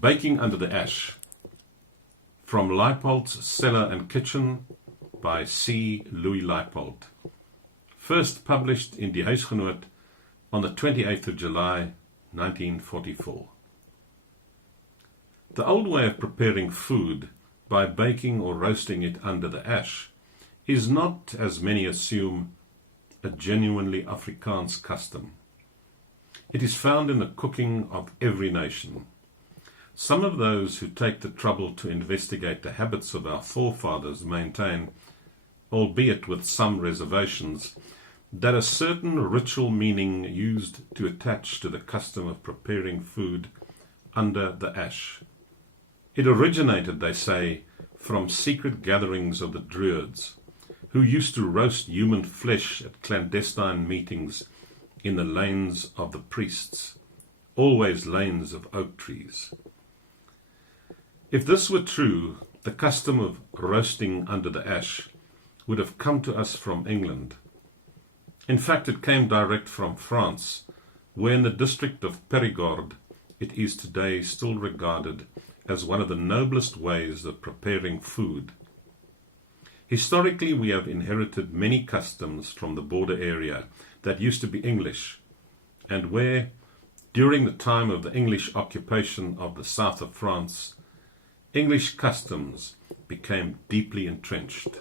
Baking Under the Ash, from Leipoldt's Cellar and Kitchen by C Louis Leipoldt. First published in Die Huisgenoot on the 28th of July 1944. The old way of preparing food by baking or roasting it under the ash is not, as many assume, a genuinely Afrikaans custom. It is found in the cooking of every nation. Some of those who take the trouble to investigate the habits of our forefathers maintain, albeit with some reservations, that a certain ritual meaning used to attach to the custom of preparing food under the ash. It originated, they say, from secret gatherings of the Druids, who used to roast human flesh at clandestine meetings in the lanes of the priests, always lanes of oak trees. If this were true, the custom of roasting under the ash would have come to us from England. In fact, it came direct from France, where in the district of Périgord it is today still regarded as one of the noblest ways of preparing food. Historically, we have inherited many customs from the border area that used to be English, and where, during the time of the English occupation of the south of France, English customs became deeply entrenched.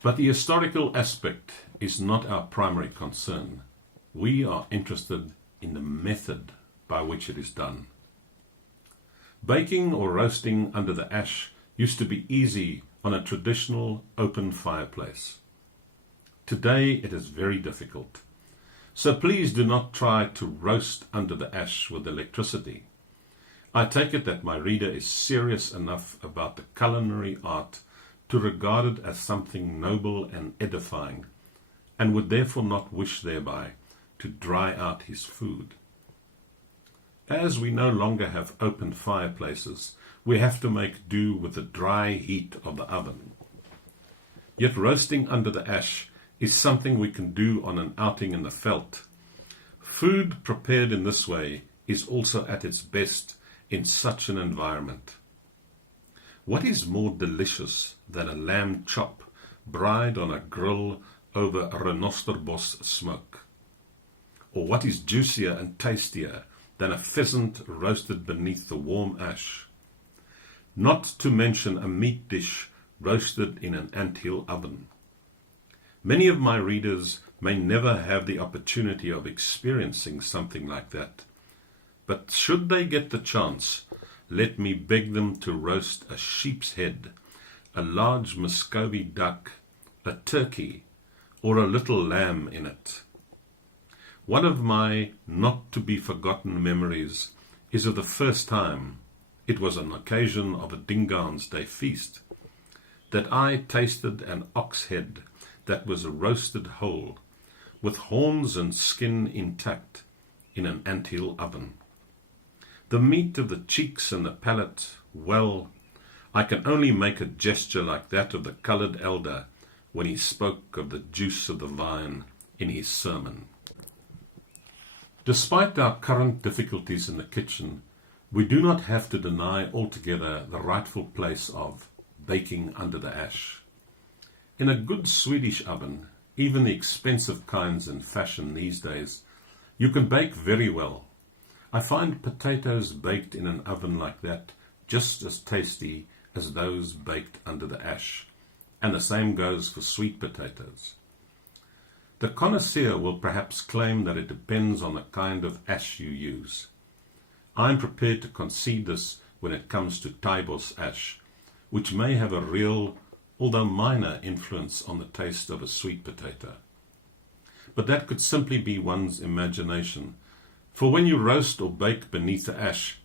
But the historical aspect is not our primary concern. We are interested in the method by which it is done. Baking or roasting under the ash used to be easy on a traditional open fireplace. Today it is very difficult. So please do not try to roast under the ash with electricity. I take it that my reader is serious enough about the culinary art to regard it as something noble and edifying, and would therefore not wish thereby to dry out his food. As we no longer have open fireplaces, we have to make do with the dry heat of the oven. Yet roasting under the ash is something we can do on an outing in the veld. Food prepared in this way is also at its best in such an environment. What is more delicious than a lamb chop braaied on a grill over a renosterbos smoke? Or what is juicier and tastier than a pheasant roasted beneath the warm ash? Not to mention a meat dish roasted in an anthill oven. Many of my readers may never have the opportunity of experiencing something like that. But should they get the chance, let me beg them to roast a sheep's head, a large Muscovy duck, a turkey, or a little lamb in it. One of my not-to-be-forgotten memories is of the first time, it was on occasion of a Dingaans Day feast, that I tasted an ox head that was roasted whole, with horns and skin intact, in an anthill oven. The meat of the cheeks and the palate, well, I can only make a gesture like that of the coloured elder when he spoke of the juice of the vine in his sermon. Despite our current difficulties in the kitchen, we do not have to deny altogether the rightful place of baking under the ash. In a good Swedish oven, even the expensive kinds in fashion these days, you can bake very well. I find potatoes baked in an oven like that just as tasty as those baked under the ash, and the same goes for sweet potatoes. The connoisseur will perhaps claim that it depends on the kind of ash you use. I am prepared to concede this when it comes to Taibos ash, which may have a real, although minor, influence on the taste of a sweet potato. But that could simply be one's imagination, for when you roast or bake beneath the ash,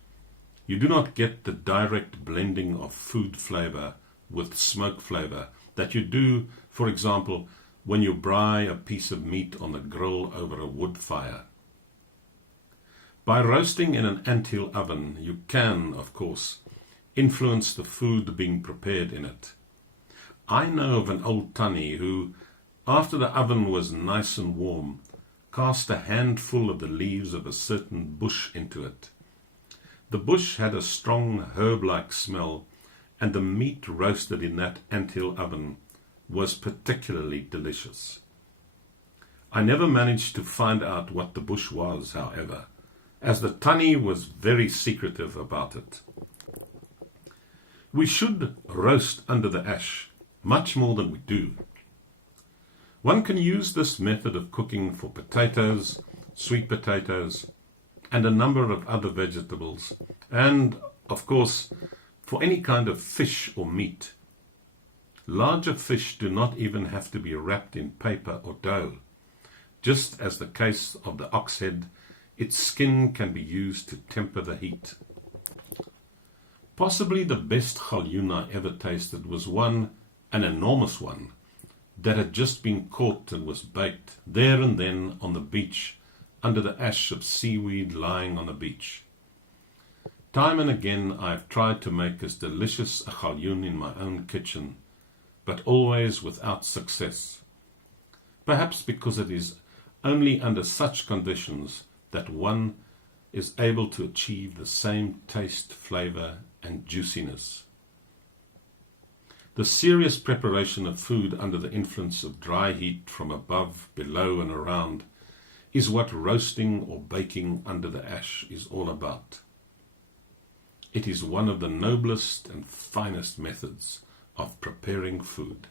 you do not get the direct blending of food flavor with smoke flavor that you do, for example, when you braai a piece of meat on the grill over a wood fire. By roasting in an anthill oven, you can, of course, influence the food being prepared in it. I know of an old tannie who, after the oven was nice and warm, cast a handful of the leaves of a certain bush into it, The bush had a strong herb-like smell, and the meat roasted in that anthill oven was particularly delicious. I never managed to find out what the bush was, however, as the Tannie was very secretive about it. We should roast under the ash, much more than we do. One can use this method of cooking for potatoes, sweet potatoes, and a number of other vegetables, and, of course, for any kind of fish or meat. Larger fish do not even have to be wrapped in paper or dough. Just as the case of the ox head, its skin can be used to temper the heat. Possibly the best galjoen I ever tasted was one, an enormous one, that had just been caught and was baked there and then on the beach under the ash of seaweed lying on the beach. Time and again I have tried to make as delicious a galjoen in my own kitchen, but always without success. Perhaps because it is only under such conditions that one is able to achieve the same taste, flavor, and juiciness. The serious preparation of food under the influence of dry heat from above, below, and around is what roasting or baking under the ash is all about. It is one of the noblest and finest methods of preparing food.